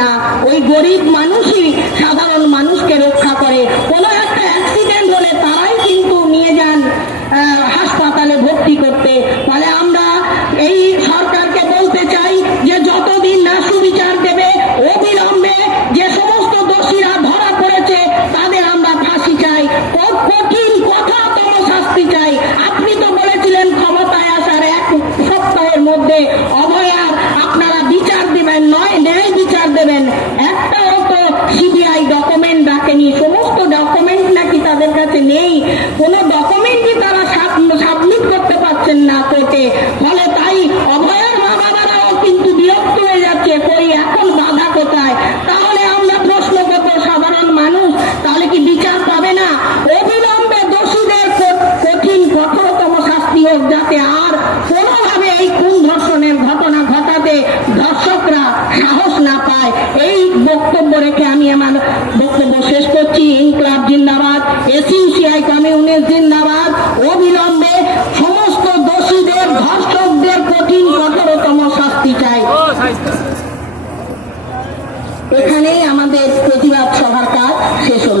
না, ওই গরিব মানুষই সাধারণ মানুষকে রক্ষা করে। কোনো একটা অ্যাক্সিডেন্ট হলে তারাই কিন্তু নিয়ে যান হাসপাতালে ভর্তি করতে। ফলে আমরা এই সরকারকে বলতে চাই যে যতদিন না সুবিচার দেবে, অবিলম্বে যে সমস্ত দোষীরা ধরা পড়েছে তাদের আমরা ফাঁসি চাই, কঠিন কঠোরতম শাস্তি চাই। আপনি তো বলেছিলেন ক্ষমতায় আসার 1 সপ্তাহের মধ্যে অভয়ার আপনারা বিচার দেবেন, ন্যায় বিচার দেবেন। একটাও তো সিবিআই ডকুমেন্ট রাখেনি, সমস্ত ডকুমেন্ট নাকি তাদের কাছে নেই, কোনো ডকুমেন্টই তারা সাবমিট করতে পারছেন না কোর্টে। ফলে তাই অভয়ার মা বাবারাও কিন্তু বিরক্ত হয়ে যাচ্ছে, কই এখন বাধা কোথায়? তাহলে আমরা প্রশ্ন করব, সাধারণ মানুষ তাহলে কি বিচার পাবে না? অবিলম্বে দোষীদের কঠিন কঠোরতম শাস্তি হোক, যাতে আর কোনোভাবে এই খুন ধর্ষণের ঘটনা ঘটাতে ধর্ষকরা সাহস না পায়। এই বক্তব্য রেখে আমি আমার বক্তব্য শেষ করছি। ইনকলাব জিন্দাবাদ, এসইউসিআই কমিউনিস্ট জিন্দাবাদ। অবিলম্বে সমস্ত দোষীদের, ধর্ষকদের কঠিন কঠোরতম শাস্তি চাই। এখানেই আমাদের প্রতিবাদ সভার কাজ শেষ হল।